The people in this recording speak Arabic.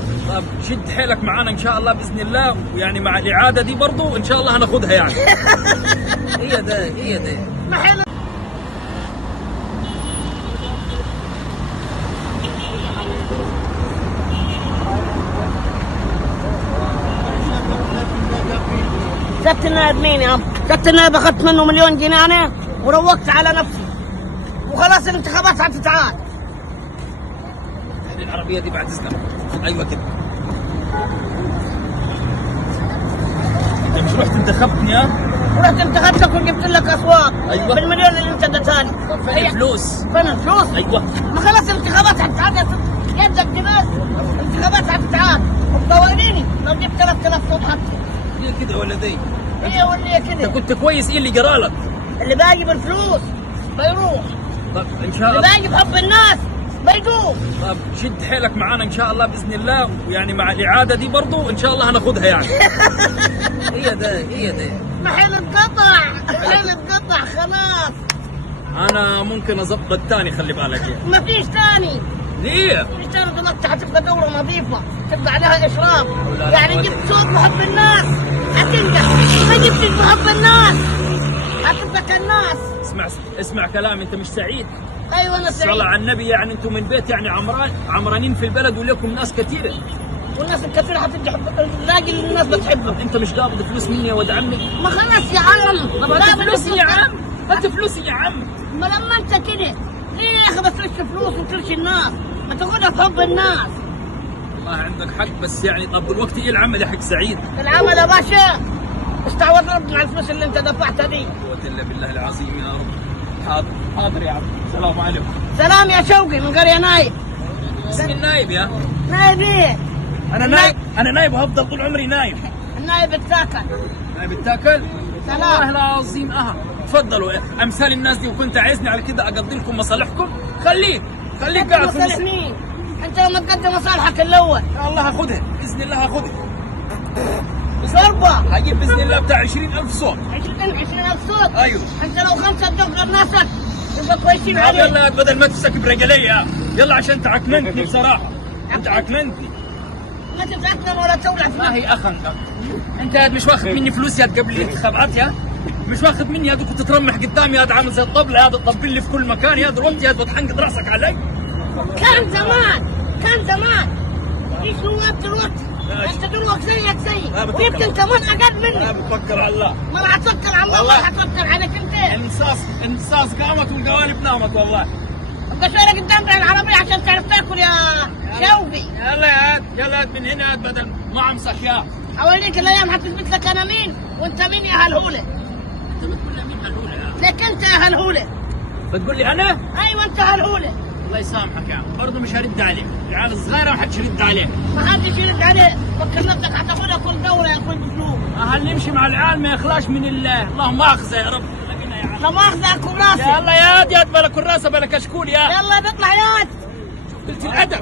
بيدوم. طب شد حيلك معانا ان شاء الله باذن الله، ويعني مع الاعاده دي برضو ان شاء الله هناخدها يعني. هي ده ما حلو. سبت النائب مين يا عم؟ سبت النائب اخذت منه 1,000,000 جنيه انا وروقت على نفسي وخلاص الانتخابات هتتعاد. العربيه دي بعد اذنك. ايوه كده. انت مش رحت انتخبتني ورحت انتخبتك وجبت لك اصوات. أيوة. بالمليون اللي انت اديتها لي. فين الفلوس؟ فين الفلوس؟ ايوه. ما خلاص الانتخابات هتتعاد يدك دماغ. الانتخابات هتتعاد وبقوانيني لو جبت 3,000 صوت حتى. ليه كده ولا دي؟ هي ولا انت كده؟ كنت كويس، ايه اللي جرالك؟ اللي باقي بالفلوس بيروح، طب ان شاء اللي الله. باقي بحب الناس بيدوم. طب شد حيلك معانا ان شاء الله باذن الله، ويعني مع الاعاده دي برضو ان شاء الله هناخدها يعني. هي ده. محل انقطع، محل انقطع خلاص. انا ممكن اظبط تاني، خلي بالك يعني. ما فيش تاني. ليه؟ مش تاني دلوقتي هتبقى دورة نظيفة، تبقى عليها إشراف. لا يعني لا. جبت صوت محب الناس هتنجح، ما جبتش محب الناس هتبقى كالناس. اسمع كلام، انت مش سعيد؟ أيوة أنا صلى سعيد. على النبي، يعني انتم من بيت يعني عمرانين في البلد ولكم ناس كثيره. والناس الكثيرة هتنجح، نلاقي اللي الناس بتحبه. انت مش قابض فلوس مني يا ولد عمي؟ ما خلاص يا عم. طب هات فلوسي يا عم، هات فلوسي يا عم. ما لما أنت كده ليه يا أخي بترش فلوس وترش الناس؟ ما تاخدها في حب الناس. والله عندك حق، بس يعني طب دلوقتي ايه العمل يا حق سعيد؟ العمل يا باشا استعوض ربنا على الفلوس اللي أنت دفعتها دي. قوة الا بالله العظيم يا رب. حاضر يا عم، السلام عليكم. سلام يا شوقي من قرية نايب. اسمي النايب يا. نايب ايه؟ انا نايب وهفضل طول عمري نايب. النايب التاكل. نايب التاكل؟ سلام. والله العظيم تفضلوا امثال الناس دي، وكنت عايزني على كده اقضي لكم مصالحكم، خليك قاعد في مصالح مين؟ انت لما تقدم مصالحك الاول. يا الله هاخدها باذن الله، هاخدها. شربة. هجيب باذن الله بتاع 20,000 صوت. 20,000 صوت. ايوه. انت لو 5 تدق ناسك يبقى كويسين عليك. يلا بدل ما تمسك برجلية، يلا عشان تعكننتني بصراحه. انت عكننتني. ما تتعكنن ولا تولع في ما هي اخنك. انت مش واخد مني فلوس يا قبل الانتخابات يا؟ مش واخد مني يا كنت ترمح قدامي يا عامل زي الطبله، يا تطبل لي في كل مكان يا دلوقتي يا وتحنقد راسك علي. كان زمان ايش نواب دلوقتي؟ انت دلوقتي زيك زي ويمكن كمان اقل انا مني. بتفكر على الله. ما راح تفكر على الله، والله. حتفكر عليك انت. انصاص قامت والقوالب نامت والله. ابقى شوية قدام العربية عشان تعرف تاكل يا شوقي. يلا من هنا بدل ما امسك يا. حواليك الايام هتثبت لك انا مين وانت مين يا هالهوله. انت بتقول لي مين هالهوله يا؟ لك انت يا هالهوله. بتقول لي انا؟ ايوه انت هالهوله. الله يسامحك يا عم، برضه مش هرد عليك، العيال الصغيره ما حدش يرد عليك. ما حدش يرد عليك، فكر نفسك هتاخدها كل دوره يا كل اسلوب. هل نمشي مع العيال ما يخلاش من الله، اللهم مؤاخذه يا رب. لقينا يا عم. لا مؤاخذه اكل راسي. يلا يا بلا كراسه بلا كشكول يا. يلا بيطلع ياد. قلت الادب.